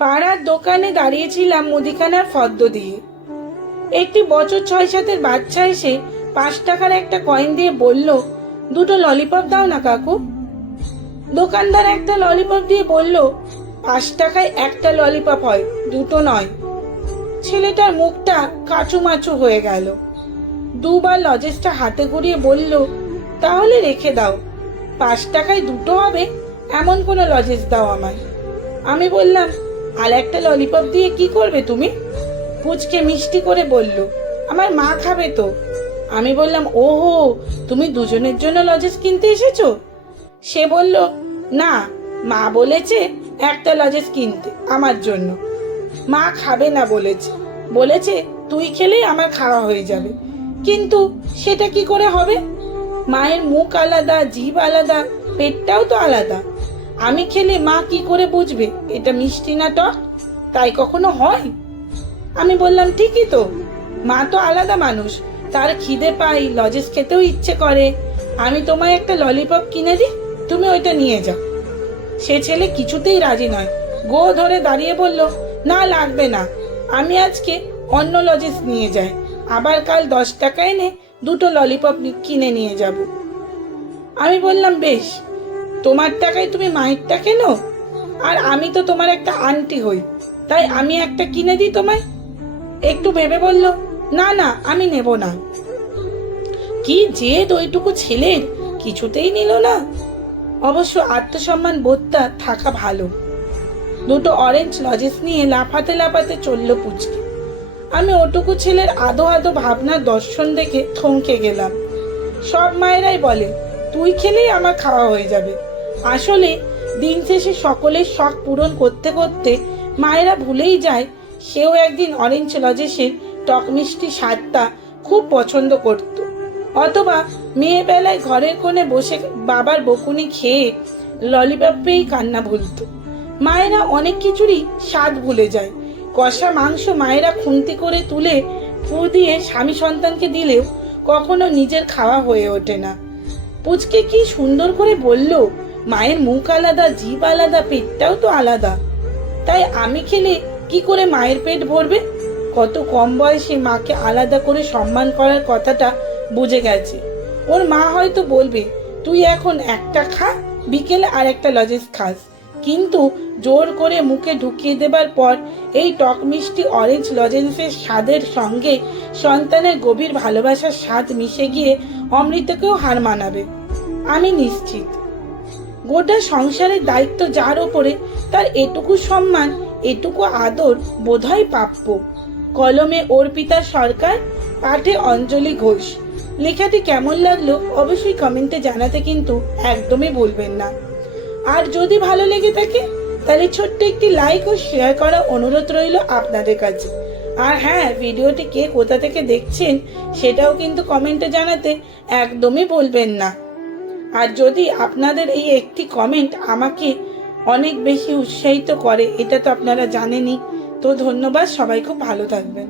পাড়ার দোকানে দাঁড়িয়েছিলাম মুদিখানার ফর্দ দিয়ে। একটি বছর 6-7-এর বাচ্চা এসে 5 টাকার একটা কয়েন দিয়ে বলল, দুটো ললিপপ দাও না কাকু। দোকানদার একটা ললিপপ দিয়ে বলল, 5 টাকায় একটা ললিপপ হয়, দুটো নয়। ছেলেটার মুখটা কাচুমাচু হয়ে গেল। দুবার লজেসটা হাতে ঘুরিয়ে বলল, তাহলে রেখে দাও, 5 টাকায় দুটো হবে এমন কোনো লজেস দাও আমায়। আমি বললাম, আর একটা ললিপপ দিয়ে কি করবে তুমি? পুচকে মিষ্টি করে বলল, আমার মা খাবে তো। আমি বললাম, ওহো, তুমি দুজনের জন্য লজেস কিনতে এসেছো? সে বলল, না, মা বলেছে একটা লজেস কিনতে আমার জন্য। মা খাবে না বলেছে, বলেছে তুই খেলেই আমার খাওয়া হয়ে যাবে। কিন্তু সেটা কি করে হবে? মায়ের মুখ আলাদা, জিভ আলাদা, পেটটাও তো আলাদা। আমি খেলে মা কি করে বুঝবে এটা মিষ্টি না টক? তাই কখনো হয়? আমি বললাম, ঠিকই তো, মা তো আলাদা মানুষ, তার খিদে পাই, লজেস খেতেও ইচ্ছে করে। আমি তোমায় একটা ললিপপ কিনে দিই, তুমি ওইটা নিয়ে যাও। সে ছেলে কিছুতেই রাজি নয়, গো ধরে দাঁড়িয়ে বলল, না লাগবে না, আমি আজকে অন্য লজেস নিয়ে যাই, আবার কাল 10 টাকা এনে দুটো ললিপপ কিনে নিয়ে যাব। আমি বললাম, বেশ, তোমার টাকায় তুমি মায়েরটা কেনো, আর আমি তো তোমার একটা আন্টি হই, তাই আমি একটা কিনে দিই তোমায়। একটু ভেবে বলল, না না, আমি নেব না। কি জেদ ওইটুকু ছেলের, কিছুতেই নিল না। অবশ্য আত্মসম্মান বোধটা থাকা ভালো। দুটো অরেঞ্জ লজেস নিয়ে লাফাতে লাফাতে চলল পুচকে। আমি ওটুকু ছেলের আদো আদো ভাবনার দর্শন দেখে থমকে গেলাম। সব মায়েরাই বলে, তুই খেলেই আমার খাওয়া হয়ে যাবে। আসলে দিন শেষে সকলের শখ পূরণ করতে করতে মায়েরা ভুলেই যায় সেও একদিন অরেঞ্জ লজেসের টক মিষ্টি স্বাদটা খুব পছন্দ করত, অথবা মেয়ে বেলায় ঘরের কোণে বসে বাবার বকুনি খেয়ে ললিপপ পেয়েই কান্না ভুলত। মায়েরা অনেক কিছুরই স্বাদ ভুলে যায়। কষা মাংস মায়েরা খুন্তি করে তুলে ফু দিয়ে স্বামী সন্তানকে দিলেও কখনো নিজের খাওয়া হয়ে ওঠে না। পুচকে কি সুন্দর করে বলল, মায়ের মুখ আলাদা, জিভ আলাদা, পেটটাও তো আলাদা। তাই আমি খেলে কি করে মায়ের পেট ভরবে? কত কম বয়সে মাকে আলাদা করে সম্মান করার কথাটা বুঝে গেছে। ওর মা হয়তো বলবে, তুই এখন একটা খা, বিকেলে আর একটা লজেস খাস। কিন্তু জোর করে মুখে ঢুকিয়ে দেবার পর এই টক মিষ্টি অরেঞ্জ লজেন্সের স্বাদের সঙ্গে সন্তানের গভীর ভালোবাসার স্বাদ মিশে গিয়ে অমৃতকেও হার মানাবে। আমি নিশ্চিত, গোটা সংসারের দায়িত্ব যার ওপরে, তার এটুকু সম্মান, এটুকু আদর বোধহয় প্রাপ্য। কলমে অর্পিতা সরকার, পাঠে অঞ্জলি ঘোষ। লেখাটি কেমন লাগলো অবশ্যই কমেন্টে জানাতে কিন্তু একদমই ভুলবেন না। আর যদি ভালো লেগে থাকে তাহলে ছোট্ট একটি লাইক ও শেয়ার করা অনুরোধ রইল আপনাদের কাছে। আর হ্যাঁ, ভিডিওটি কে কোথা থেকে দেখছেন সেটাও কিন্তু কমেন্টে জানাতে একদমই ভুলবেন না। আর যদি আপনাদের এই একটি কমেন্ট আমাকে অনেক বেশি উৎসাহিত করে, এটা তো আপনারা জানেনই। তো ধন্যবাদ, সবাই খুব ভালো থাকবেন।